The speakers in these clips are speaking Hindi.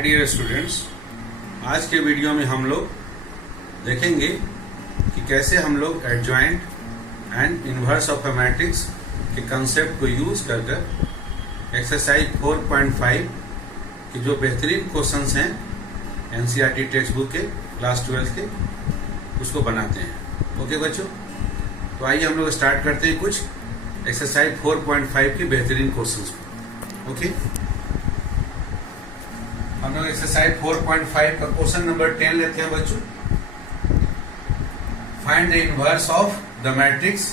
माय डियर स्टूडेंट्स, आज के वीडियो में हम लोग देखेंगे कि कैसे हम लोग adjoint and inverse of a matrix के कंसेप्ट को यूज कर एक्सरसाइज 4.5 के जो बेहतरीन क्वेश्चंस हैं एनसीईआरटी टेक्स्ट बुक के क्लास 12 के, उसको बनाते हैं। ओके बच्चों, तो आइए हम लोग स्टार्ट करते हैं कुछ एक्सरसाइज 4.5 के बेहतरीन क्वेश्चंस को। ओके, हम लोग एक्सरसाइज 4.5 का क्वेश्चन नंबर 10 लेते हैं बच्चों। Find the inverse of the matrix.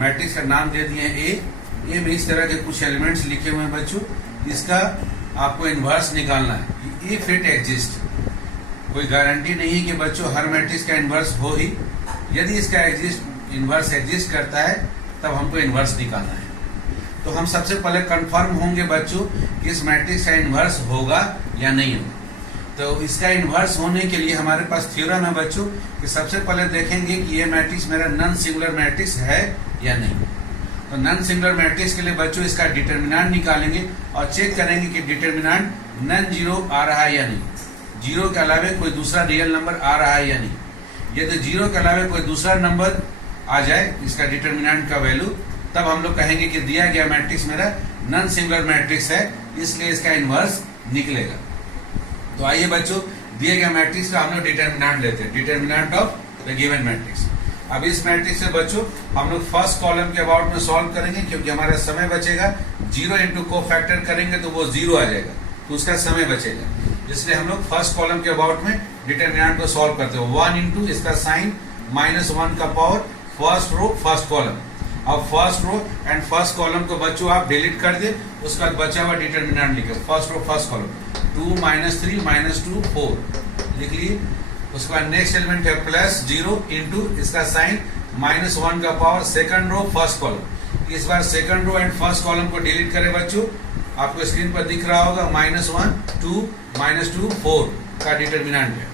Matrix का नाम दे दिए ए में इस तरह के कुछ एलिमेंट्स लिखे हुए हैं बच्चों, इसका आपको इनवर्स निकालना है। इफ इट एग्जिस्ट, कोई गारंटी नहीं है कि बच्चों हर मैट्रिक्स का इनवर्स हो ही। यदि इसका इनवर्स एग्जिस्ट करता है तब हमको इनवर्स निकालना है। तो हम सबसे पहले कंफर्म होंगे बच्चों कि इस मैट्रिक्स का इनवर्स होगा या नहीं होगा। तो इसका इनवर्स होने के लिए हमारे पास थ्योरम है बच्चों कि सबसे पहले देखेंगे कि ये मैट्रिक्स मेरा नॉन सिंगुलर मैट्रिक्स है या नहीं। तो नॉन सिंगुलर मैट्रिक्स के लिए बच्चों इसका डिटर्मिनेंट निकालेंगे और चेक करेंगे कि डिटर्मिनेंट नॉन जीरो आ रहा है या नहीं। जीरो के अलावे कोई दूसरा रियल नंबर आ रहा है या नहीं। यदि जीरो के अलावे कोई दूसरा नंबर आ जाए इसका डिटर्मिनेंट का वैल्यू, तब हम लोग कहेंगे कि दिया गया मैट्रिक्स मेरा नॉन सिंगुलर मैट्रिक्स है, इसलिए इसका इनवर्स निकलेगा। तो आइए बच्चों, दिए गए मैट्रिक्स का हम लोग डिटर्मिनेंट लेते हैं, determinant of the given matrix. अब इस मैट्रिक्स से बच्चों हम लोग फर्स्ट कॉलम के अबाउट में सॉल्व करेंगे, क्योंकि हमारा समय बचेगा। 0 इंटू को फैक्टर करेंगे तो वो 0 आ जाएगा, तो उसका समय बचेगा। इसलिए हम लोग फर्स्ट कॉलम के अबाउट में डिटर्मिनेंट को सॉल्व करते हैं। 1 इंटू इसका साइन -1 का power first row first column. अब first row and first column को बच्चों आप डिलीट कर दे, उसके बाद बचा हुआ डिटर्मिनेंट लिखे फर्स्ट रो फर्स्ट कॉलम। 2 - 3 - 2 4 लिख लिए। उसके बाद नेक्स्ट एलिमेंट है +0 इंटू इसका साइन -1 का power second row first column. इस बार second row and first column को डिलीट करें बच्चों, आपको स्क्रीन पर दिख रहा होगा -1 2 -2 4 का डिटर्मिनेंट है।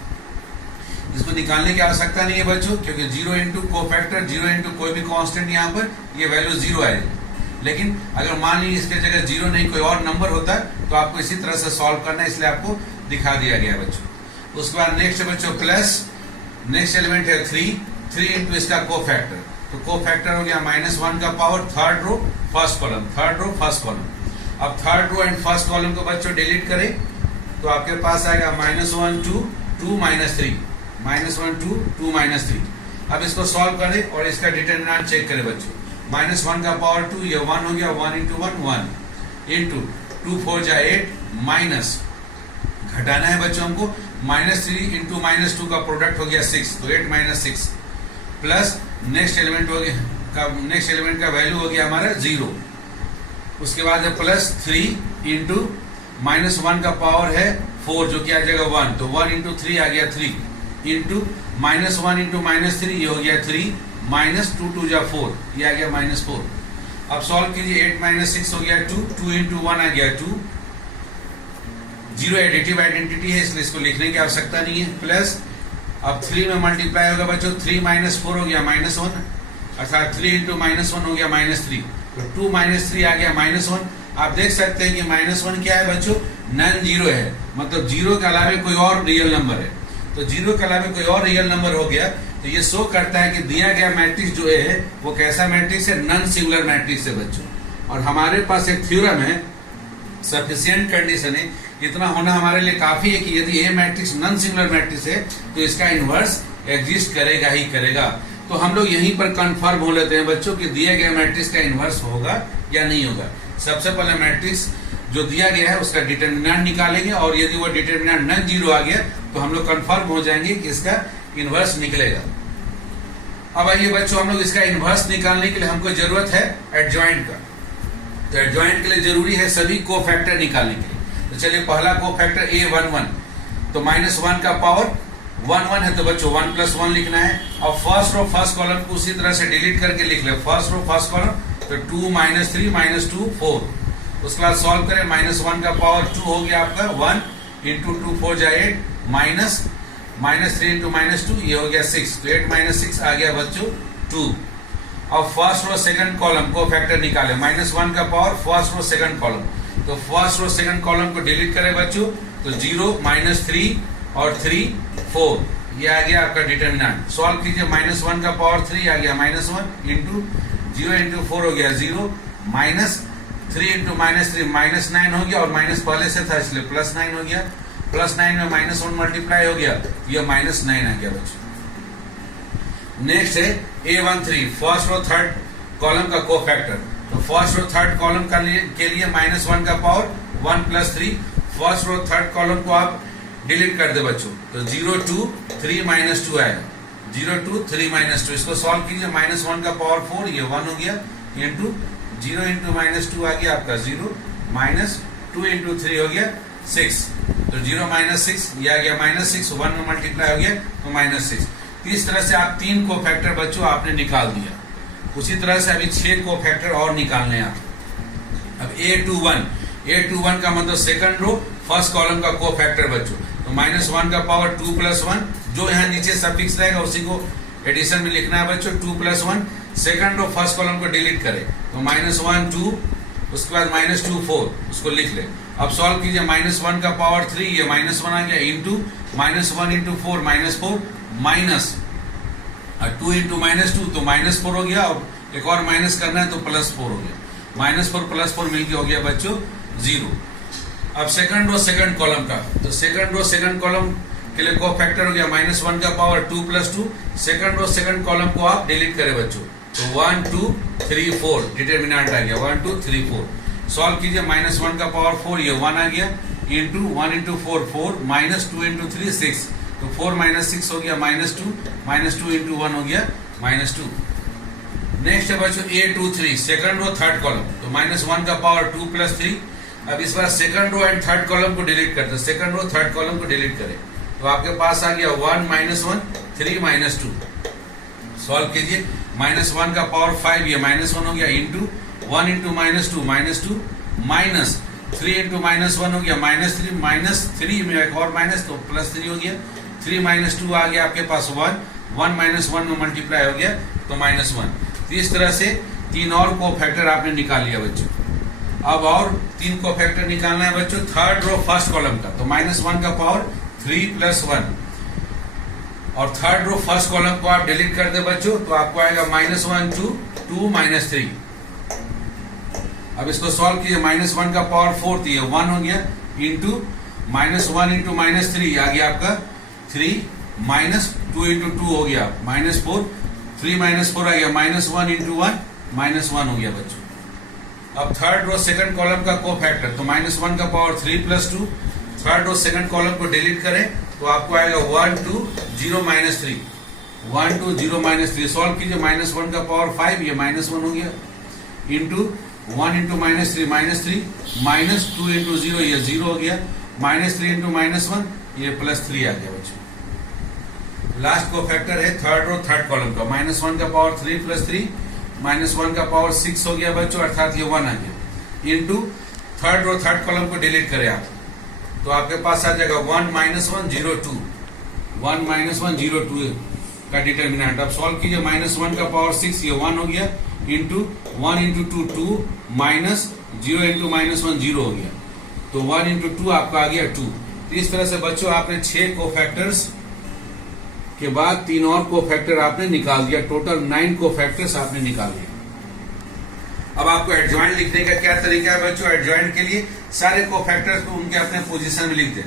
इसको निकालने की आवश्यकता नहीं है बच्चों, क्योंकि 0 इंटू को फैक्टर 0 इंटू कोई भी कांस्टेंट यहाँ पर ये वैल्यू 0 आएगी। लेकिन अगर मान लीजिए इसके जगह 0 नहीं कोई और नंबर होता तो आपको इसी तरह से सॉल्व करना है, इसलिए आपको दिखा दिया गया बच्चों। उसके बाद नेक्स्ट बच्चों प्लस, नेक्स्ट एलिमेंट है 3 इंटू इसका को फैक्टर। तो को फैक्टर हो गया -1 का power third row first column, third row first column. अब third row and first column को बच्चों डिलीट करें तो आपके पास आएगा -1 2 2 -3 -1 2 2 -3। अब इसको सॉल्व करें और इसका डिटर्मिनेंट चेक करें बच्चों। -1 का पावर 2, ये 1 हो गया, 1 इंटू 1 1 इंटू 2 4 जा 8 माइनस घटाना है बच्चों हमको, -3 इंटू -2 का प्रोडक्ट हो गया 6, तो 8 - 6 प्लस नेक्स्ट एलिमेंट हो गया, नेक्स्ट एलिमेंट का वैल्यू हो गया हमारा 0। उसके बाद +3 इंटू -1 का पावर है 4 जो कि आ जाएगा 1, तो 1 इंटू 3 आ गया 3 इंटू -1 इंटू -3 ये हो गया 3 -2 2 जा 4 ये आ गया -4। अब सॉल्व कीजिए, 8 - 6 हो गया 2 2 इंटू 1 आ गया 2। 0 एडिटिव आइडेंटिटी है इसलिए इसको लिखने की आवश्यकता नहीं है। प्लस अब 3 में मल्टीप्लाई होगा बच्चों, 3 - 4 हो गया -1, अर्थात 3 इंटू -1 हो गया -3, तो 2 - 3 आ गया -1। आप देख सकते हैं कि -1 क्या है बच्चों, नॉन जीरो है, मतलब 0 के अलावे कोई और रियल नंबर है। तो 0 के अलावे कोई और रियल नंबर हो गया तो ये शो करता है कि दिया गया मैट्रिक्स जो है वो कैसा मैट्रिक्स है, नॉन सिंगुलर मैट्रिक्स है बच्चों। और हमारे पास एक थ्योरम है, सफिशिएंट कंडीशन है, इतना होना हमारे लिए काफी है कि यदि ये मैट्रिक्स नॉन सिंगुलर मैट्रिक्स है तो इसका इनवर्स एग्जिस्ट करेगा ही करेगा। तो हम लोग यहीं पर कंफर्म हो लेते हैं बच्चों कि दिए गए मैट्रिक्स का इनवर्स होगा या नहीं होगा। सबसे पहले मैट्रिक्स जो दिया गया है उसका डिटर्मिनेंट निकालेंगे, और यदि वो डिटर्मिनेंट नॉन जीरो आ गया तो हम लोग कंफर्म हो जाएंगे कि इसका इनवर्स निकलेगा। अब आइए बच्चों, हम लोग इसका इनवर्स निकालने के लिए हमको जरूरत है एडजॉइंट का। तो एडजॉइंट के लिए जरूरी है सभी को फैक्टर निकालने के लिए। तो चलिए, पहला को फैक्टर a 1 1, तो -1 का पावर 1 1 है, तो बच्चों 1 + 1 लिखना है। अब फर्स्ट रो फर्स्ट कॉलम को उसी तरह से डिलीट करके लिख ले, फर्स्ट रो फर्स्ट कॉलम, तो 2 - 3 - 2 4। उसके बाद सॉल्व करें, -1 का पावर 2 हो गया आपका 1 इंटू 2 4 जा 8 -3 इंटू -2 ये हो गया 6, तो 8 - 6 आ गया बच्चों 2। अब फर्स्ट रो सेकंड कॉलम को फैक्टर निकाले, -1 का power first row second column, तो फर्स्ट रो सेकंड कॉलम को डिलीट करें बच्चों, तो 0 -3 और 3 4, ये आ गया आपका डिटर्मिनेंट। सॉल्व कीजिए, -1 का पावर 3 आ गया, -1 इंटू 0 इंटू 4 हो गया 0, -3 इंटू -3 -9 हो गया, और माइनस पहले से था इसलिए +9 हो गया, +9 में -1 मल्टीप्लाई हो गया, ये -9 आ गया बच्चों। नेक्स्ट है A13 first row third column का कोफैक्टर। तो फर्स्ट रो थर्ड कॉलम के लिए -1 का power 1 + 3, first row third column को आप डिलीट कर दे बच्चों, तो 0 2 3 -2 आएगा, 0 2 3 -2। इसको सॉल्व कीजिए, -1 का पावर 4, ये 1 हो गया, इंटू 0 इंटू -2 आ गया आपका 0, -2 इंटू 3 हो गया 6, तो 0 -6, ये आ गया -6, 1 में मल्टीप्लाई हो गया तो -6। इस तरह से आप 3 कोफैक्टर बच्चों आपने निकाल दिया। उसी तरह से अभी 6 कोफैक्टर और निकालने हैं आप। अब A21 का मतलब सेकंड रो फर्स्ट कॉलम का कोफैक्टर बच्चों, तो -1 का पावर 2 + 1, जो यहाँ नीचे सफिक्स रहेगा उसी को एडिशन में लिखना है बच्चों, 2 + 1। सेकंड रो फर्स्ट कॉलम को डिलीट करें, तो -1 2, उसके बाद -2 4, उसको लिख ले। अब सॉल्व कीजिए, -1 का पावर 3, ये -1 आ गया, इंटू -1 इंटू 4 -4, माइनस 2 इंटू -2 तो -4 हो गया, और एक और माइनस करना है तो +4 हो गया, -4 +4 मिलके हो गया बच्चों 0। अब सेकंड रो सेकंड कॉलम का, तो सेकंड रो सेकंड कॉलम के लिए कोफैक्टर हो गया -1 का power 2 + 2। Second row second column को आप डिलीट करें बच्चों, तो 1 2 3 4 डिटर्मिनेंट आ गया, 1 2 3 4। सॉल्व कीजिए, -1 का पावर 4, ये 1 आ गया, इंटू 1 इंटू 4 4, -2 इंटू 3 6, तो 4 - 6 हो गया -2 इंटू 1 हो गया -2। नेक्स्ट है बच्चों A23 second row third column, तो -1 का पावर 2 + 3। अब इस बार second row and third column को डिलीट करते हैं, सेकंड रो थर्ड कॉलम को डिलीट करें, तो आपके पास आ गया 1 -1 3 -2। सॉल्व कीजिए, -1 का पावर 5, ये -1 हो गया, इंटू 1 इंटू -2 -2, माइनस 3 इंटू -1 हो गया -3, -3 में एक और माइनस तो +3 हो गया, 3 -2 आ गया आपके पास 1 -1 में मल्टीप्लाई हो गया तो -1। तो इस तरह से 3 और कोफैक्टर आपने निकाल लिया बच्चों। अब और 3 कोफैक्टर निकालना है बच्चों थर्ड रो फर्स्ट कॉलम का, तो -1 का पावर 3 + 1, और थर्ड रो फर्स्ट कॉलम को आप डिलीट कर दे बच्चों, तो आपको आएगा -1 2 2 -3। अब इसको सॉल्व कीजिए, -1 का पावर 4, तो ये 1 हो गया, इंटू -1 इंटू -3 आ गया आपका 3, -2 इंटू 2 हो गया -4, 3 -4 आ गया, -1 इंटू 1 -1 हो गया बच्चों। अब थर्ड रो सेकंड कॉलम का कोफैक्टर, तो -1 का power 3 + 2, third row second column को डिलीट करें तो आपको आएगा 1 2 0 -3, 1 2 0 -3। सॉल्व कीजिए, -1 का पावर 5, ये -1 हो गया, इंटू 1 इंटू -3 -3, -2 इंटू 0, ये 0 हो गया, -3 इंटू -1, ये +3 आ गया बच्चों। लास्ट कोफैक्टर है थर्ड रो थर्ड कॉलम का, -1 का पावर 3 + 3, -1 का पावर 6 हो गया बच्चों, अर्थात ये 1 आ गया, into third row third column को डिलीट करें आप, तो आपके पास आ जाएगा 1 -1 0 2, 1 -1 0 2 का डिटर्मिनेंट। अब सॉल्व कीजिए, -1 का पावर 6, ये 1 हो गया, इंटू 1 इंटू 2 2, -0 इंटू -1 0 हो गया, तो 1 इंटू 2 आपका आ गया 2। तो इस तरह से बच्चों आपने 6 कोफैक्टर्स के बाद 3 और कोफैक्टर आपने निकाल दिया, टोटल 9 कोफैक्टर्स आपने निकाल दिया। अब आपको एडजॉइंट लिखने का क्या तरीका है बच्चों, एडजॉइंट के लिए सारे कोफैक्टर्स को उनके अपने पोजीशन में लिख दे।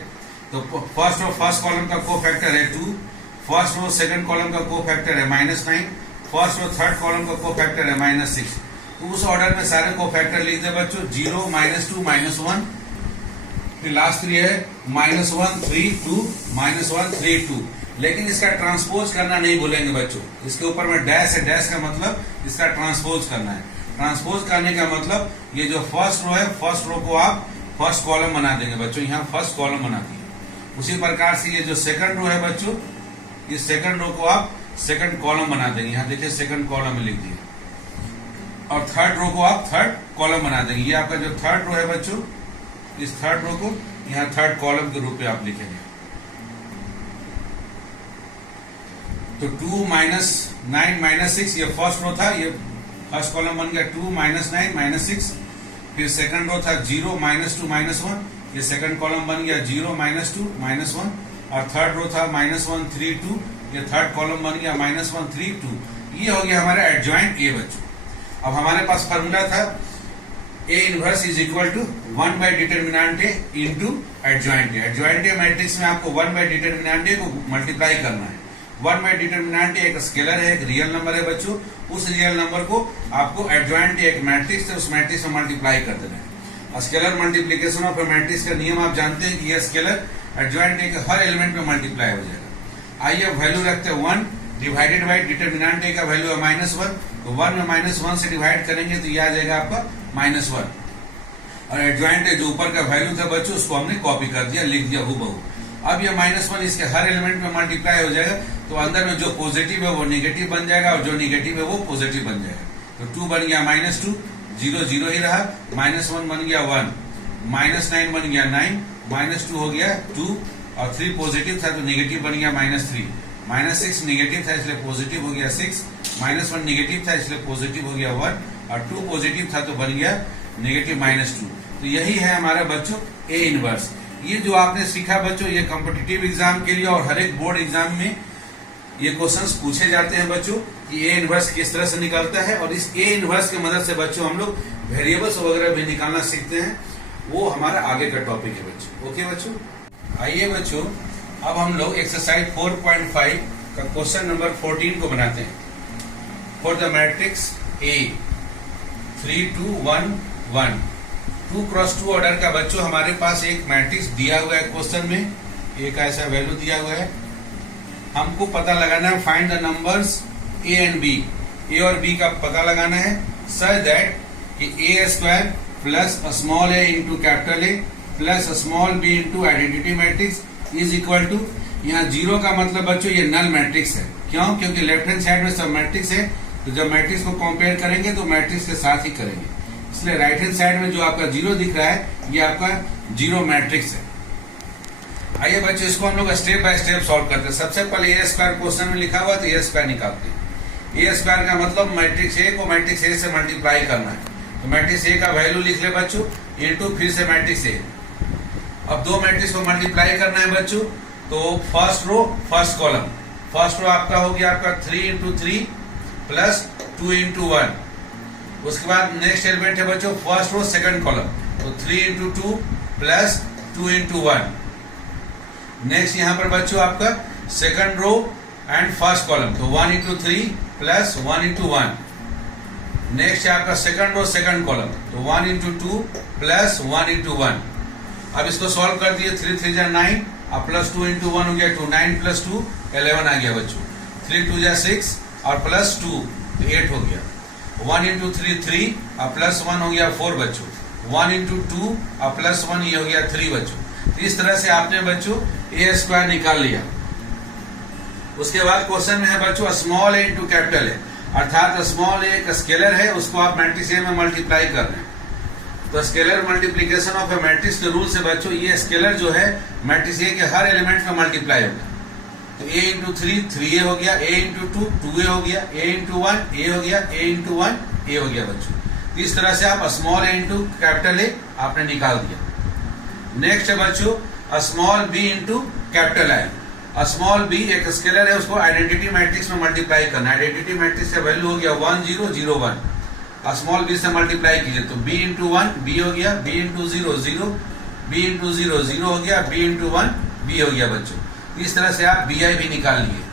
तो फर्स्ट रो फर्स्ट कॉलम का कोफैक्टर है 2, फर्स्ट रो सेकंड कॉलम का कोफैक्टर है -9, फर्स्ट और थर्ड कॉलम का कोफैक्टर है -6। तो उस ऑर्डर में सारे कोफैक्टर लिख दे बच्चों, 0 -2 -1, फिर लास्ट 3 है -1 3 2 -1 3 2। लेकिन इसका ट्रांसपोज करना नहीं भूलेंगे बच्चों, इसके ऊपर में डैश है, डैश का मतलब इसका ट्रांसपोज करना है। ट्रांसपोज करने का मतलब ये जो फर्स्ट रो है, फर्स्ट रो को आप फर्स्ट कॉलम बना देंगे बच्चों, यहाँ फर्स्ट कॉलम बना दिए। उसी प्रकार से ये जो सेकंड रो है बच्चों, इस सेकंड रो को आप सेकंड कॉलम बना देंगे, यहाँ देखिए सेकंड कॉलम में लिख दिए, और थर्ड रो को आप थर्ड कॉलम बना देंगे। ये आपका जो थर्ड रो है बच्चों, इस थर्ड रो को यहाँ थर्ड कॉलम के रूप में आप लिखेंगे। तो 2 -9 -6 ये फर्स्ट रो था, ये फर्स्ट कॉलम बन गया 2 -9 -6, फिर सेकंड रो था 0 -2 -1, ये सेकंड कॉलम बन गया 0 -2 -1, और थर्ड रो था -1 3 2, ये थर्ड कॉलम बन गया -1 3 2। ये हो गया हमारा एडजॉइंट ए बच्चों। अब हमारे पास फॉर्मूला था A inverse is equal to 1 by determinant A into adjoint A. Adjoint A matrix में आपको 1 बाय डिटर्मिनेंट ए को मल्टीप्लाई करना है। 1 बाय डिटर्मिनेंट एक स्केलर है, एक रियल नंबर है बच्चों। उस रियल नंबर को आपको एडजॉइंट एक मैट्रिक्स है, उस मैट्रिक्स में मल्टीप्लाई कर देना है। Scalar multiplication of A matrix का नियम आप जानते हैं कि यह स्केलर एडजॉइंट ए के हर एलिमेंट में मल्टीप्लाई हो जाएगा। आइए वैल्यू रखते हैं 1 डिवाइडेड बाई डिटर्मिनेंट ए का वैल्यू है -1, तो 1 में -1 से डिवाइड करेंगे तो यह आ जाएगा आपका -1। और एडजॉइंट ए जो ऊपर का वैल्यू था बच्चों उसको हमने कॉपी कर दिया, लिख दिया हूबहू। अब ये -1 इसके हर एलिमेंट में मल्टीप्लाई हो जाएगा, तो अंदर में जो पॉजिटिव है वो नेगेटिव बन जाएगा और जो नेगेटिव है वो पॉजिटिव बन जाएगा। तो 2 बन गया -2, 0 0 ही रहा, -1 बन गया 1, -9 बन गया 9, -2 हो गया 2, और 3 पॉजिटिव था तो नेगेटिव बन गया -3, -6 नेगेटिव था इसलिए पॉजिटिव हो गया 6, -1 नेगेटिव था इसलिए पॉजिटिव हो गया 1, और 2 पॉजिटिव था तो बन गया नेगेटिव -2। तो यही है हमारा बच्चों ए इनवर्स। ये जो आपने सीखा बच्चों, ये कॉम्पिटिटिव एग्जाम के लिए और हर एक बोर्ड एग्जाम में ये क्वेश्चंस पूछे जाते हैं बच्चों कि ए इनवर्स किस तरह से निकलता है। और इस ए इनवर्स की मदद से बच्चों हम लोग वेरिएबल्स वगैरह भी निकालना सीखते हैं, वो हमारा आगे का टॉपिक है बच्चों। ओके बच्चों, आइए बच्चों अब हम लोग एक्सरसाइज 4.5 का क्वेश्चन नंबर 14 को बनाते हैं। For the matrix A 3 2 1 1, 2 cross 2 order का बच्चों हमारे पास एक मैट्रिक्स दिया हुआ है क्वेश्चन में, एक ऐसा वैल्यू दिया हुआ है। हमको पता लगाना है find the numbers a and b, a और बी का पता लगाना है सच दैट कि A square plus small A into capital A plus small B into identity matrix is equal to, यहाँ 0 का मतलब बच्चों ये नल मैट्रिक्स है। क्यों? क्योंकि लेफ्ट हैंड साइड में सब मैट्रिक्स है, तो जब मैट्रिक्स को कंपेयर करेंगे तो मैट्रिक्स के साथ ही करेंगे, इसलिए राइट हैंड साइड में जो आपका 0 दिख रहा है ये आपका 0 मैट्रिक्स है। आइए बच्चों इसको हम लोग स्टेप बाय स्टेप सॉल्व करते हैं। सबसे पहले ए स्क्वायर क्वेश्चन में लिखा हुआ तो ए स्क्वायर निकालते हैं। ए स्क्वायर का मतलब मैट्रिक्स ए को मैट्रिक्स ए से मल्टीप्लाई करना है, तो मैट्रिक्स ए का वैल्यू लिख ले बच्चों इंटू फिर से मैट्रिक्स ए। अब दो मैट्रिक्स को मल्टीप्लाई करना है बच्चों, तो first row first column, first row आपका हो गया आपका 3 इंटू 3 प्लस 2 इंटू 1। उसके बाद नेक्स्ट एलिमेंट है बच्चों फर्स्ट रो सेकंड कॉलम, तो 3 इंटू 2 प्लस 2 इंटू 1। नेक्स्ट यहाँ पर बच्चों आपका second row and first column, तो 1 इंटू 3 प्लस 1 इंटू 1। नेक्स्ट है आपका सेकंड रो सेकंड कॉलम, तो 1 इंटू 2 प्लस 1 इंटू 1। अब इसको सॉल्व कर दिए, 3 3 जा 9, अब प्लस 2 इंटू 1 हो गया 2, 9 प्लस 2 11 आ गया बच्चों। 3 2 जा 6 और प्लस 2 तो 8 हो गया। 1 इंटू 3 3 और प्लस 1 हो गया 4 बच्चों। 1 इंटू 2 और प्लस 1 ये हो गया 3 बच्चों। तो इस तरह से आपने बच्चों ए स्क्वायर निकाल लिया। उसके बाद क्वेश्चन में है बच्चों स्मॉल ए इंटू कैपिटल ए, अर्थात स्मॉल ए एक स्केलर है, उसको आप मैट्रिक्स ए में मल्टीप्लाई कर रहे हैं। तो scalar multiplication of A matrix के रूल से बच्चों ये स्केलर जो है मैट्रिक्स ए के हर एलिमेंट में मल्टीप्लाई होगा। तो ए इंटू 3 3 हो गया, ए इंटू 2 2 हो गया, ए इंटू 1 ए हो गया, ए इंटू 1 ए हो गया बच्चों। तो इस तरह से आप small A into capital A आपने निकाल दिया। नेक्स्ट है बच्चों small B into capital I. Small B एक स्केलर है, उसको आइडेंटिटी मैट्रिक्स में मल्टीप्लाई करना। आइडेंटिटी मैट्रिक्स का वैल्यू हो गया 1 0 0 1, स्मॉल बी से मल्टीप्लाई कीजिए तो b इंटू 1 b हो गया, b इंटू 0 0, b इंटू 0 0 हो गया, b इंटू 1 b हो गया बच्चों। इस तरह से आप bi भी निकाल लिए।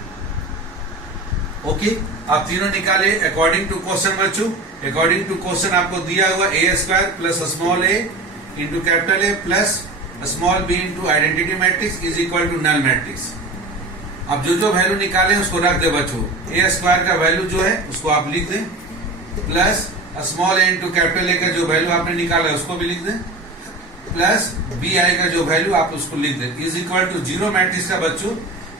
ओके, आप तीनों निकाले अकॉर्डिंग टू क्वेश्चन बच्चों। अकॉर्डिंग टू क्वेश्चन आपको दिया हुआ A square plus small A into capital A plus small B into identity matrix is equal to null matrix. अब जो वैल्यू निकाले उसको रख दे बच्चों। ए स्क्वायर का वैल्यू जो है उसको आप लिख दें, प्लस स्मॉल ए इंटू कैपिटल ए का जो वैल्यू आपने निकाला है उसको भी लिख दें, प्लस बी आई का जो वैल्यू आप उसको लिख दें। इज इक्वल टू 0 मैट्रिक्स का बच्चों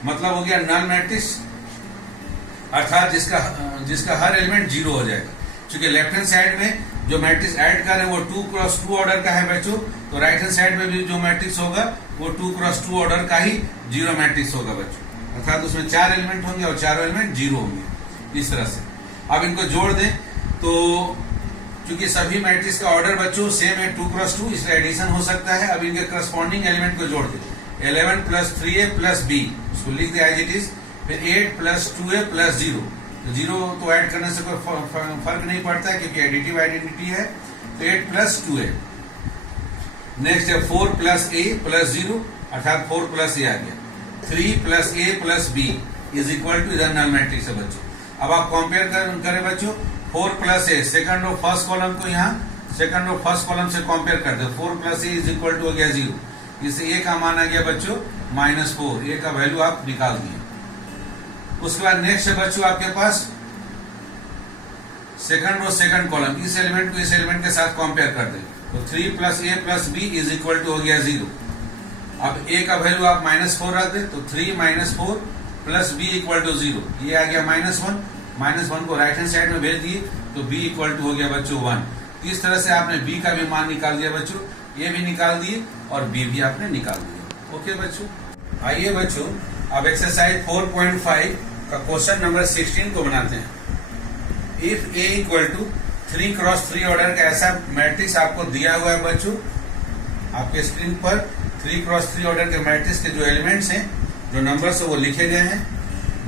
मतलब हो गया नल मैट्रिक्स, अर्थात जिसका हर एलिमेंट 0 हो जाएगा। क्योंकि लेफ्ट हैंड साइड में जो मैट्रिक्स ऐड कर रहे हैं वो 2 क्रॉस 2 ऑर्डर का है बच्चों, तो राइट हैंड साइड में भी जो मैट्रिक्स होगा वो 2 क्रॉस 2 ऑर्डर का ही 0 मैट्रिक्स होगा बच्चों, अर्थात उसमें 4 एलिमेंट होंगे और चारों एलिमेंट 0 होंगे। इस तरह से अब इनको जोड़ दें तो क्योंकि सभी मैट्रिक्स का ऑर्डर बच्चों सेम है 2 क्रॉस 2, इसलिए एडिशन हो सकता है। अब इनके करस्पॉन्डिंग एलिमेंट को जोड़ दे, 11 प्लस 3a प्लस b, इसको लिख दे एज इट इज। फिर 8 प्लस 2a प्लस 0, तो 0 तो ऐड करने से कोई फर्क नहीं पड़ता है क्योंकि एडिटिव आइडेंटिटी है। तो 8 प्लस 2a। नेक्स्ट है 4 प्लस a प्लस 0, अर्थात 4 प्लस a आ गया। 3 plus a plus b is equal to, इधर नल मैट्रिक्स है बच्चों। अब आप कंपेयर करें बच्चों, 4 प्लस ए सेकंड और फर्स्ट कॉलम को यहाँ सेकंड और फर्स्ट कॉलम से कंपेयर कर दो। 4 plus A is equal to हो गया 0, इससे ए का मान आ गया बच्चों -4, ए का वैल्यू आप निकाल दिए। उसके बाद नेक्स्ट है बच्चों आपके पास सेकंड रो सेकंड कॉलम, इस एलिमेंट को इस एलिमेंट के साथ कंपेयर कर दे, तो 3 plus A plus B is equal to हो गया 0। अब ए का वैल्यू आप -4 रख दे, तो 3 - 4 प्लस बी इक्वल टू 0, ये आ गया -1 को राइट हैंड साइड में भेज दिए, तो b इक्वल टू हो गया बच्चों 1। इस तरह से आपने b का भी मान निकाल दिया बच्चों, ये भी निकाल दिए और b भी आपने निकाल दिया। ओके बच्चों, आइए बच्चों अब एक्सरसाइज 4.5 का क्वेश्चन नंबर 16 को बनाते हैं। If a equal to 3 cross 3 order का ऐसा मैट्रिक्स आपको दिया हुआ है बच्चों, आपके स्क्रीन पर 3 क्रॉस 3 ऑर्डर के मैट्रिक्स के जो एलिमेंट्स हैं, जो नंबर्स है वो लिखे गए हैं।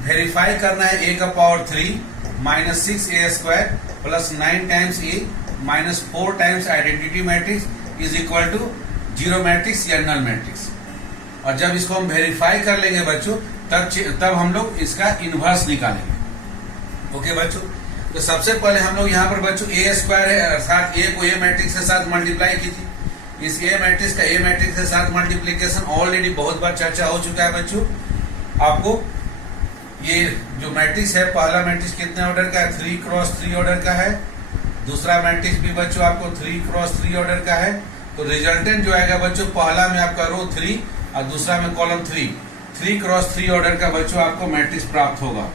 वेरीफाई करना है a का power 3 minus 6a square plus 9 times a minus 4 times identity matrix is equal to 0 matrix या नल मैट्रिक्स। और जब इसको हम वेरीफाई कर लेंगे बच्चों, तब हम लोग इसका इनवर्स निकालेंगे। ओके बच्चों, तो सबसे पहले हम लोग यहाँ पर बच्चों a स्क्वायर है, अर्थात a को a मैट्रिक्स के साथ मल्टीप्लाई की थी। इस a मैट्रिक्स का a मैट्रिक्स के साथ मल्टीप्लीकेशन ऑलरेडी बहुत बार चर्चा हो चुका है बच्चों। आपको ये जो मैट्रिक्स है, पहला मैट्रिक्स कितने ऑर्डर का है, 3 क्रॉस 3 ऑर्डर का है। दूसरा मैट्रिक्स भी बच्चों आपको 3 क्रॉस 3 ऑर्डर का है। तो रिजल्टेंट जो आएगा बच्चों, पहला में आपका रो 3 और दूसरा में कॉलम 3 क्रॉस 3 ऑर्डर का बच्चों आपको मैट्रिक्स प्राप्त होगा।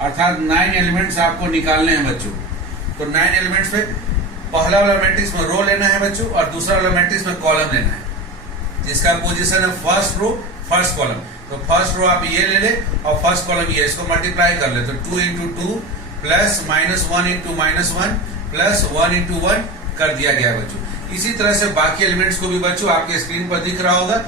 अर्थात 9 एलिमेंट्स आपको निकालने हैं बच्चों। तो 9 एलिमेंट्स पे पहला वाला मैट्रिक्स में रो लेना है बच्चों और दूसरा वाला मैट्रिक्स में कॉलम लेना है, जिसका पोजीशन है फर्स्ट रो फर्स्ट कॉलम। तो फर्स्ट रो आप ये ले ले और फर्स्ट कॉलम ये, इसको मल्टीप्लाई कर ले, तो 2 × 2 प्लस -1 × -1 प्लस 1 × 1 कर दिया गया बच्चों। इसी तरह से बाकी एलिमेंट्स को भी बच्चों आपके स्क्रीन पर दिख रहा होगा।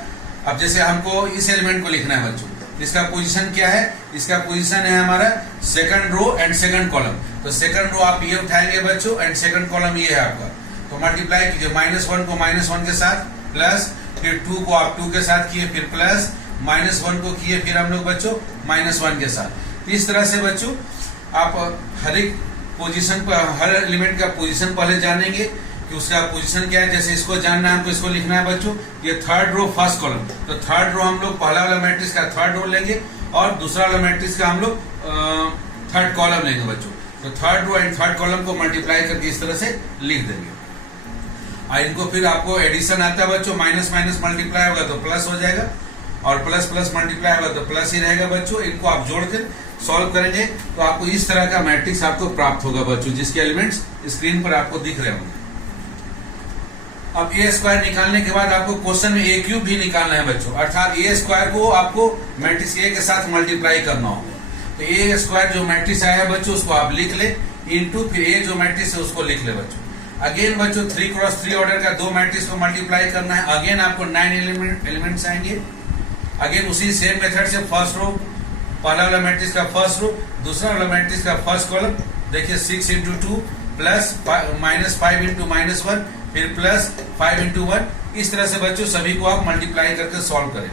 अब जैसे हमको इस एलिमेंट को लिखना है बच्चों, इसका पोजीशन क्या है, इसका पोजीशन है हमारा second row and second column. तो सेकंड रो आप ये उठाएंगे बच्चों एंड सेकंड कॉलम ये है आपका, तो मल्टीप्लाई कीजिए, -1 को -1 के साथ प्लस, फिर 2 को आप 2 के साथ किए, फिर प्लस, -1 को किए फिर हम लोग बच्चों -1 के साथ। इस तरह से बच्चों आप हर एक पोजीशन पर, हर एलिमेंट का पोजीशन पहले जानेंगे कि उसका पोजीशन क्या है। जैसे इसको जानना है, हमको इसको लिखना है बच्चों, ये थर्ड रो फर्स्ट कॉलम। तो थर्ड रो हम लोग पहला वाला मैट्रिक्स का थर्ड रो लेंगे और दूसरा वाला मैट्रिक्स का हम लोग थर्ड कॉलम लेंगे बच्चों। तो third row and third column को मल्टीप्लाई करके इस तरह से लिख देंगे। और इनको फिर आपको एडिशन आता है बच्चों, माइनस माइनस मल्टीप्लाई होगा तो प्लस हो जाएगा और प्लस प्लस मल्टीप्लाई होगा तो प्लस ही रहेगा बच्चों। इनको आप जोड़कर सॉल्व करेंगे तो आपको इस तरह का मैट्रिक्स आपको प्राप्त होगा बच्चों, जिसके एलिमेंट्स स्क्रीन पर आपको दिख रहे होंगे। अब ए स्क्वायर निकालने के बाद आपको क्वेश्चन में ए क्यूब भी निकालना है बच्चों, अर्थात ए स्क्वायर को आपको मैट्रिक्स ए के साथ मल्टीप्लाई करना होगा। तो ए स्क्वायर जो मैट्रिक्स आया है बच्चों उसको आप लिख ले, इनटू फिर ए जो मैट्रिक्स है उसको लिख ले बच्चों। अगेन बच्चों 3 क्रॉस 3 ऑर्डर का दो मैट्रिक्स को मल्टीप्लाई करना है। अगेन आपको 9 एलिमेंट्स आएंगे। अगेन उसी सेम मेथड से फर्स्ट रो, पहला वाला मैट्रिक्स का फर्स्ट रो, दूसरा वाला मैट्रिक्स का फर्स्ट कॉलम, देखिए 6 × 2 प्लस -5 × -1 फिर प्लस 5 × 1। इस तरह से बच्चों सभी को आप मल्टीप्लाई करके सॉल्व करें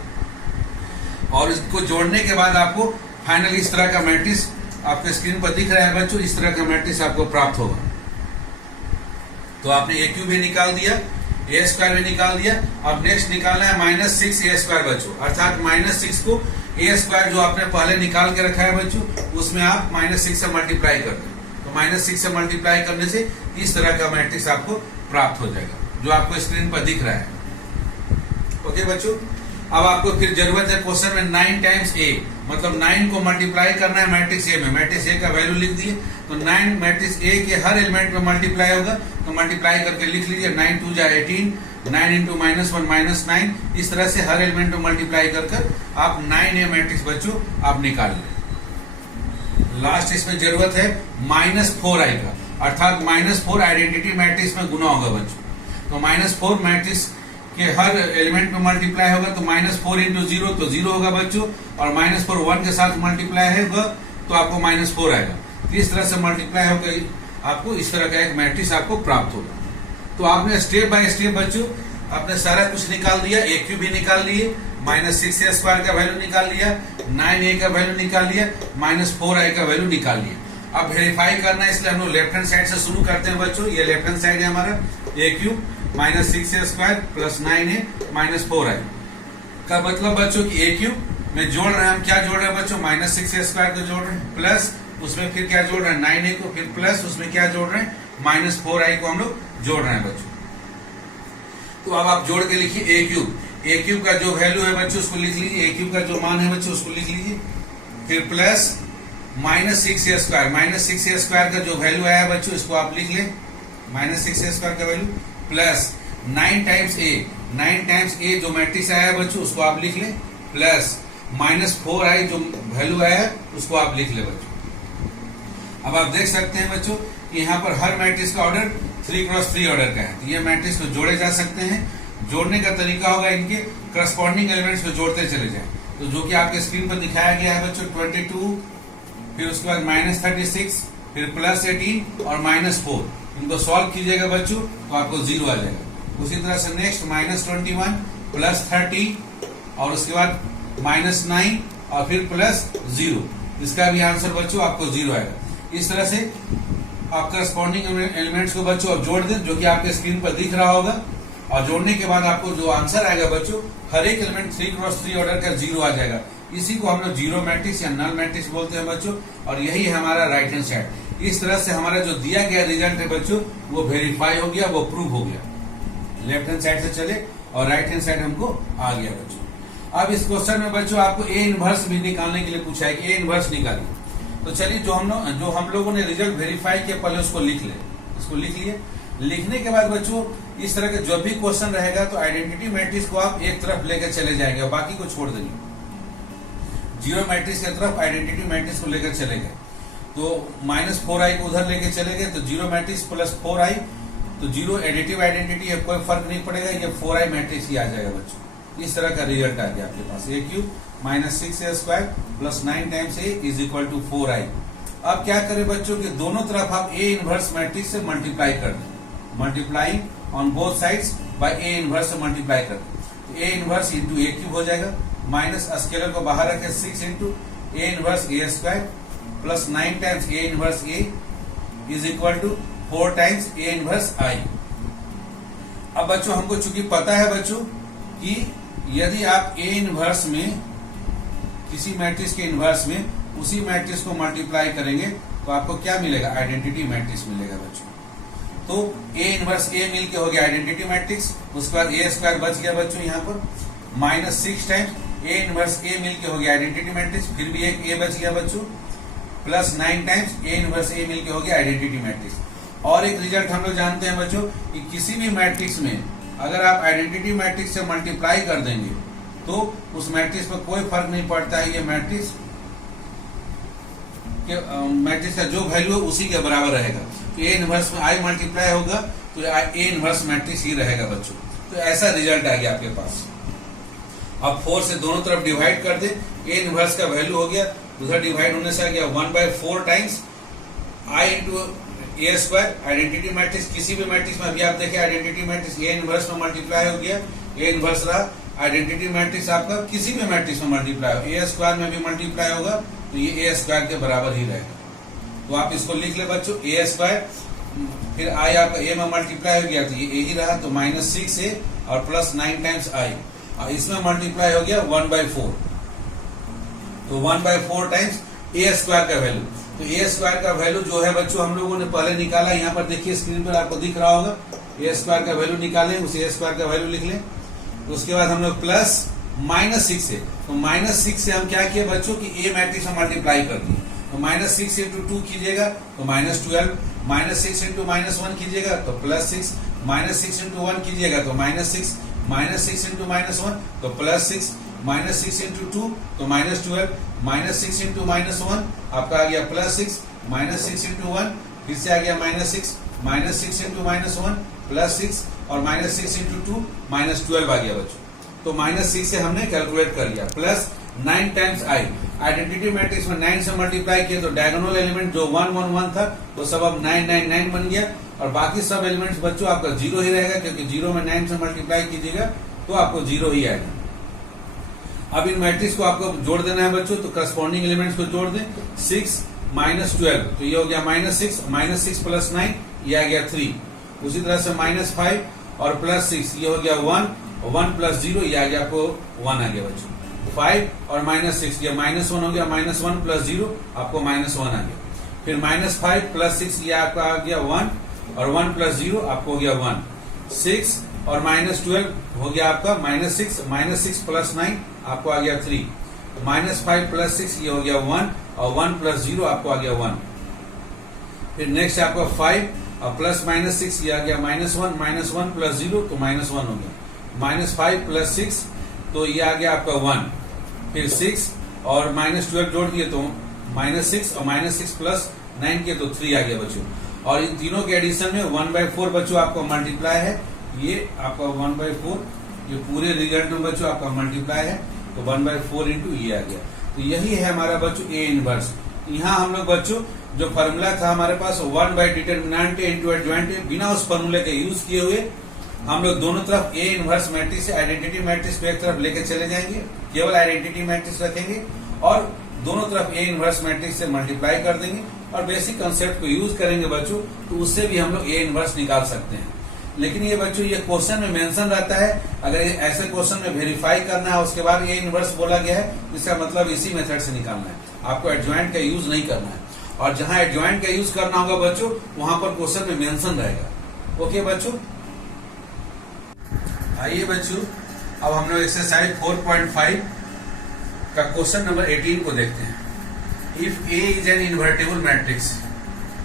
और इसको जोड़ने के बाद आपको फाइनली इस तरह का मैट्रिक्स आपके स्क्रीन पर दिख रहा है बच्चों, इस तरह का मैट्रिक्स आपको प्राप्त होगा। तो आपने ए क्यूब भी निकाल दिया, ए स्क्वायर भी निकाल दिया। अब नेक्स्ट निकालना है -6a² बच्चों, अर्थात -6 को ए स्क्वायर जो आपने पहले निकाल के रखा है बच्चों उसमें आप -6 से मल्टीप्लाई कर दें। तो -6 से मल्टीप्लाई करने से इस तरह का मैट्रिक्स आपको प्राप्त हो जाएगा जो आपको स्क्रीन पर दिख रहा है। ओके बच्चों, अब आपको फिर जरूरत है क्वेश्चन में 9 टाइम्स a, मतलब 9 को मल्टीप्लाई करना है मैट्रिक्स ए में। मैट्रिक्स ए का वैल्यू लिख दिए, तो 9 मैट्रिक्स ए के हर एलिमेंट में मल्टीप्लाई होगा, तो मल्टीप्लाई करके लिख लीजिए 9 × 2 = 18, 9 × -1 -9। इस तरह से हर एलिमेंट में मल्टीप्लाई कर आप 9a मैट्रिक्स बच्चों आप निकाल लें। लास्ट इसमें जरूरत है -4i का, अर्थात -4 आइडेंटिटी मैट्रिक्स में गुना होगा बच्चों। तो -4 मैट्रिक्स के हर एलिमेंट में मल्टीप्लाई होगा तो -4 इंटू 0 तो 0 होगा बच्चों, और -4 1 के साथ मल्टीप्लाई होगा तो आपको -4 आएगा। तो इस तरह से मल्टीप्लाई होकर आपको इस तरह का एक मैट्रिक्स आपको प्राप्त होगा। तो आपने स्टेप बाय स्टेप बच्चों आपने सारा कुछ निकाल दिया, AQ भी निकाल लिए, -6a² का वैल्यू निकाल लिया, 9a का वैल्यू निकाल लिया, -4i का वैल्यू निकाल लिया। अब वेरीफाई करना है, इसलिए हम लोग लेफ्ट हैंड साइड से शुरू करते हैं बच्चों। ये लेफ्ट हैंड साइड है हमारा AQ -6a² plus 9a -4i का मतलब बच्चों की AQ में जोड़ रहे हैं हम, क्या जोड़ रहे हैं बच्चों, -6a² को जोड़ रहे हैं, प्लस उसमें फिर क्या जोड़ रहे हैं 9a को, फिर प्लस उसमें क्या जोड़ रहे हैं -4i को हम लोग जोड़ रहे हैं बच्चों। तो अब आप जोड़ के लिखिए AQ का जो वैल्यू है बच्चों उसको लिख लीजिए, AQ का जो मान है बच्चों उसको लिख लीजिए, फिर प्लस -6a² का जो वैल्यू आया बच्चों इसको आप लिख लें, -6a² का वैल्यू, प्लस 9 टाइम्स a जो मैट्रिक्स आया है बच्चों उसको आप लिख लें, प्लस -4i जो वैल्यू आया है उसको आप लिख लें बच्चों। अब आप देख सकते हैं बच्चों कि यहाँ पर हर मैट्रिक्स का ऑर्डर 3x3 ऑर्डर का है। तो ये मैट्रिक्स को जोड़े जा सकते हैं। जोड़ने का तरीका होगा इनके करस्पॉन्डिंग एलिमेंट्स को जोड़ते चले जाएं। तो जो कि आपके स्क्रीन पर दिखाया गया है बच्चों 22, फिर उसके बाद -36, फिर +18 और -4, इनको सॉल्व कीजिएगा बच्चों तो आपको 0 आ जाएगा। उसी तरह से नेक्स्ट -21 +30 और उसके बाद -9 और फिर +0, इसका भी आंसर बच्चों आपको 0 आएगा। इस तरह से आप करस्पॉन्डिंग एलिमेंट्स को बच्चों अब जोड़ दें जो कि आपके स्क्रीन पर दिख रहा होगा, और जोड़ने के बाद आपको जो आंसर आएगा बच्चों हर एक एलिमेंट 3x3 ऑर्डर का 0 आ जाएगा। इसी को हम लोग जीरो मैट्रिक्स या नल मैट्रिक्स बोलते हैं बच्चों, और यही है हमारा राइट हैंड साइड। इस तरह से हमारा जो दिया गया रिजल्ट है बच्चों वो वेरीफाई हो गया, वो प्रूव हो गया। लेफ्ट हैंड साइड से चले और राइट हैंड साइड हमको आ गया बच्चों। अब इस क्वेश्चन में बच्चों आपको A इनवर्स भी निकालने के लिए पूछा है कि A इनवर्स निकालिए। तो चलिए जो हम लोगों ने रिजल्ट वेरीफाई किया पहले उसको लिख ले, इसको लिख लिए। लिखने के बाद बच्चों इस तरह का जब भी क्वेश्चन रहेगा तो आइडेंटिटी मैट्रिक्स को आप एक तरफ लेकर चले जाएंगे और बाकी को छोड़ देंगे। जीरो मैट्रिक्स की तरफ आइडेंटिटी मैट्रिक्स को लेकर चले गए तो -4i को उधर लेकर चले गए तो जीरो मैट्रिक्स प्लस 4i, तो जीरो एडिटिव आइडेंटिटी है, कोई फर्क नहीं पड़ेगा, ये 4i मैट्रिक्स ही आ जाएगा बच्चों। इस तरह का रिजल्ट आ गया आपके पास, AQ -6a² plus 9 times a is equal to 4i। अब क्या करें बच्चों कि दोनों तरफ आप A इनवर्स मैट्रिक्स से मल्टीप्लाई कर दें, multiplying on both sides by A inverse से मल्टीप्लाई कर दें। तो A इनवर्स इंटू AQ हो जाएगा, माइनस स्केलर को बाहर रखें 6 into A inverse A² plus 9 times A inverse A is equal to 4 times A inverse I। अब बच्चों हमको चूंकि पता है बच्चों कि यदि आप A इनवर्स में किसी मैट्रिक्स के इनवर्स में उसी मैट्रिक्स को मल्टीप्लाई करेंगे तो आपको क्या मिलेगा, आइडेंटिटी मैट्रिक्स मिलेगा बच्चों। तो A इनवर्स A मिल के हो गया आइडेंटिटी मैट्रिक्स, उसके बाद A² बच गया बच्चों यहाँ पर, -6 टाइम्स A इनवर्स A मिल के हो गया आइडेंटिटी मैट्रिक्स, फिर भी एक A बच गया बच्चों, plus 9 times A inverse A मिल के हो गया आइडेंटिटी मैट्रिक्स। और एक रिजल्ट हम लोग जानते हैं बच्चों कि किसी भी मैट्रिक्स में अगर आप आइडेंटिटी मैट्रिक्स से मल्टीप्लाई कर देंगे तो उस मैट्रिक्स पर कोई फर्क नहीं पड़ता है, ये मैट्रिक्स का जो वैल्यू है उसी के बराबर रहेगा। तो A इनवर्स में I मल्टीप्लाई होगा तो A इनवर्स मैट्रिक्स ही रहेगा बच्चों। तो ऐसा रिजल्ट आ गया आपके पास। अब 4 से दोनों तरफ डिवाइड कर दे, A इनवर्स का वैल्यू हो गया, उधर डिवाइड होने से आ गया 1/4 times I into A² identity matrix. किसी भी मैट्रिक्स में अभी आप देखें आइडेंटिटी मैट्रिक्स A इनवर्स में मल्टीप्लाई हो गया, A इनवर्स रहा, आइडेंटिटी मैट्रिक्स आपका किसी भी मैट्रिक्स में मल्टीप्लाई हो, A² में भी मल्टीप्लाई होगा तो ये A² के बराबर ही रहेगा। तो आप इसको लिख ले बच्चों, A², फिर I आपका A में मल्टीप्लाई हो गया तो ये A ही रहा, तो -6a और प्लस 9 टाइम्स I, और इसमें मल्टीप्लाई हो गया 1/4, तो 1/4 टाइम्स A² का वैल्यू। तो A² का वैल्यू जो है बच्चों हम लोगों ने पहले निकाला, यहाँ पर देखिए स्क्रीन पर आपको दिख रहा होगा, A² का वैल्यू निकालें, उस A² का वैल्यू लिख लें। उसके बाद हम लोग प्लस -6 से, तो -6 से हम क्या किए बच्चों कि A मैट्रिक्स में मल्टीप्लाई कर दिए, तो -6 इंटू 2 कीजिएगा तो -12, -6 इंटू -1 कीजिएगा तो +6, -6 इंटू 1 कीजिएगा तो -6, -6 इंटू -1 तो +6, -6 इंटू 2 तो -12, -6 इंटू -1 आपका आ गया +6, -6 इंटू 1 फिर से आ गया -6 इंटू -1 +6 और -6 इंटू 2 -12 आ गया बच्चों। तो -6 से हमने कैलकुलेट कर लिया, plus 9 times I. Identity matrix में 9 से मल्टीप्लाई किया तो डायगोनल एलिमेंट जो 1 1 1 था वो सब अब 9 9 9 बन गया, और बाकी सब एलिमेंट्स बच्चों आपका 0 ही रहेगा, क्योंकि 0 में 9 से मल्टीप्लाई कीजिएगा तो आपको 0 ही आएगा। अब इन मैट्रिक्स को आपको जोड़ देना है बच्चों, तो करस्पॉन्डिंग एलिमेंट्स को जोड़ दें। 6 -12 तो ये हो गया -6 प्लस 9 ये आ गया 3। उसी तरह से -5 और +6 ये हो गया 1 प्लस 0 ये आ गया आपको 1 आ गया बच्चों। 5 और -6 ये -1 हो गया, -1 प्लस 0 आपको -1 आ गया। फिर -5 + 6 ये आपका आ गया 1 और 1 प्लस 0 आपको हो गया 1। 6 और -12 हो गया आपका -6 प्लस 9 आपको आ गया 3। -5 + 6 ये हो गया 1 और 1 प्लस 0 आपको आ गया 1। फिर नेक्स्ट आपका 5 और +-6 ये आ गया -1 प्लस 0 तो -1 हो गया। -5 + 6 तो ये आ गया आपका 1। फिर 6 और -12 जोड़ दिए तो -6 और -6 + 9 किए तो 3 आ गया बच्चों। और इन तीनों के एडिशन में 1/4 बच्चों आपका मल्टीप्लाई है, ये आपका 1/4 ये पूरे रिजल्ट में बच्चों आपका मल्टीप्लाई है, तो 1/4 इंटू ये आ गया। तो यही है हमारा बच्चों ए इनवर्स। यहाँ हम लोग बच्चों जो फॉर्मूला था हमारे पास 1/डिटरमिनेंट इंटू एडजॉइंट, बिना उस फॉर्मूले के यूज किए हुए हम लोग दोनों तरफ ए इनवर्स मैट्रिक्स से आइडेंटिटी मैट्रिक्स को एक तरफ लेके चले जाएंगे, केवल आइडेंटिटी मैट्रिक्स रखेंगे और दोनों तरफ ए इनवर्स मैट्रिक्स से मल्टीप्लाई कर देंगे और बेसिक कंसेप्ट को यूज करेंगे बच्चों, तो उससे भी हम लोग ए इनवर्स निकाल सकते हैं। लेकिन ये बच्चों ये क्वेश्चन में मेंशन रहता है, अगर ऐसे क्वेश्चन में वेरीफाई करना है उसके बाद ए इनवर्स बोला गया है, इसका मतलब इसी मेथड से निकालना है, आपको एडजॉइंट का यूज नहीं करना है। और जहां एडजॉइंट का यूज करना होगा बच्चों वहां पर क्वेश्चन में मेंशन रहेगा। ओके बच्चों, आइए बच्चों अब हम लोग एक्सरसाइज 4.5 का क्वेश्चन नंबर 18 को देखते हैं। If A is an invertible matrix,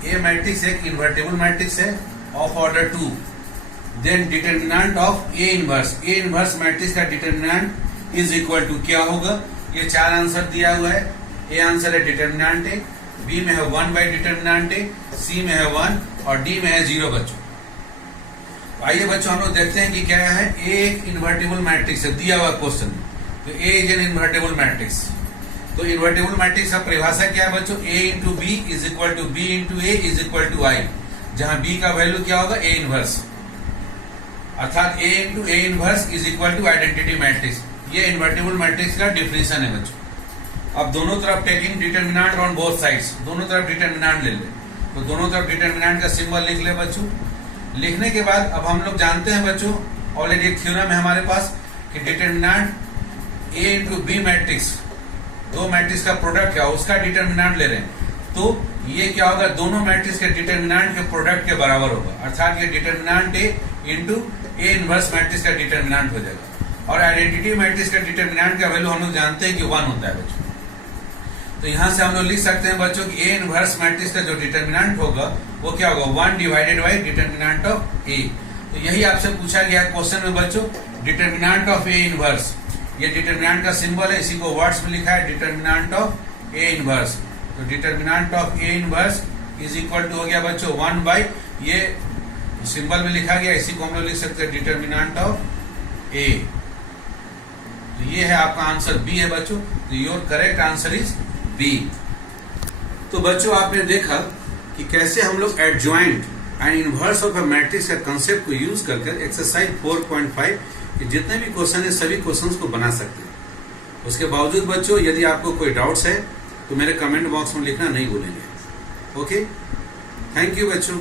A matrix एक इन्वर्टेबल मैट्रिक्स है of order 2, then determinant of A inverse, A inverse matrix का डिटर्मिनेंट इज इक्वल टू क्या होगा। ये 4 आंसर दिया हुआ है। ए आंसर है डिटर्मिनेंट ए, बी में है 1/डिटर्मिनेंट ए, सी में है 1 और डी में है 0 बच्चों। आइए बच्चों हम लोग देखते हैं कि क्या है। ए एक इन्वर्टेबल मैट्रिक्स है दिया हुआ क्वेश्चन में, तो A is an invertible matrix. तो इन्वर्टेबल मैट्रिक्स का परिभाषा क्या है बच्चों, A into B is equal to B into A is equal to I, जहां बी का वैल्यू क्या होगा ए इनवर्स, अर्थात A into A inverse is equal to identity matrix. ये इन्वर्टेबल मैट्रिक्स का डिफिनेशन है बच्चों। अब दोनों तरफ taking determinant on both sides, दोनों तरफ डिटर्मिनेंट ले ले, तो दोनों तरफ डिटर्मिनेंट का सिंबल लिख ले बच्चों। लिखने के बाद अब हम लोग जानते हैं बच्चों, ऑलरेडी एक थ्योरम है हमारे पास कि determinant A into B matrix, दो मैट्रिक्स का प्रोडक्ट है उसका डिटर्मिनेंट ले रहे हैं, तो ये क्या होगा, दोनों मैट्रिक्स के डिटर्मिनेंट के प्रोडक्ट के बराबर होगा, अर्थात ये determinant A into A inverse matrix का डिटर्मिनेंट हो जाएगा। और आइडेंटिटी मैट्रिक्स का डिटर्मिनेंट का वैल्यू हम लोग जानते हैं कि 1 होता है बच्चों। तो यहां से हम लोग लिख सकते हैं बच्चों कि ए इनवर्स मैट्रिक्स का जो डिटर्मिनेंट होगा वो क्या होगा, 1 divided by determinant of A. तो यही आपसे पूछा गया क्वेश्चन में बच्चों, डिटर्मिनेंट ऑफ ए इनवर्स, ये डिटर्मिनेंट का सिंबल है, इसी को वर्ड्स में लिखा है डिटर्मिनेंट ऑफ ए इनवर्स। तो determinant of A inverse is equal to हो गया बच्चों 1 बाई, ये सिंबल में लिखा गया, इसी को हम लोग लिख सकते हैं डिटर्मिनेंट ऑफ ए। तो ये है आपका आंसर बी है बच्चों। तो your correct answer is B. तो बच्चों आपने देखा कि कैसे हम लोग adjoint and inverse of a matrix का कंसेप्ट को यूज करके एक्सरसाइज 4.5 के जितने भी क्वेश्चन है सभी क्वेश्चंस को बना सकते हैं। उसके बावजूद बच्चों यदि आपको कोई डाउट्स है तो मेरे कमेंट बॉक्स में लिखना नहीं भूलेंगे। ओके, थैंक यू बच्चों।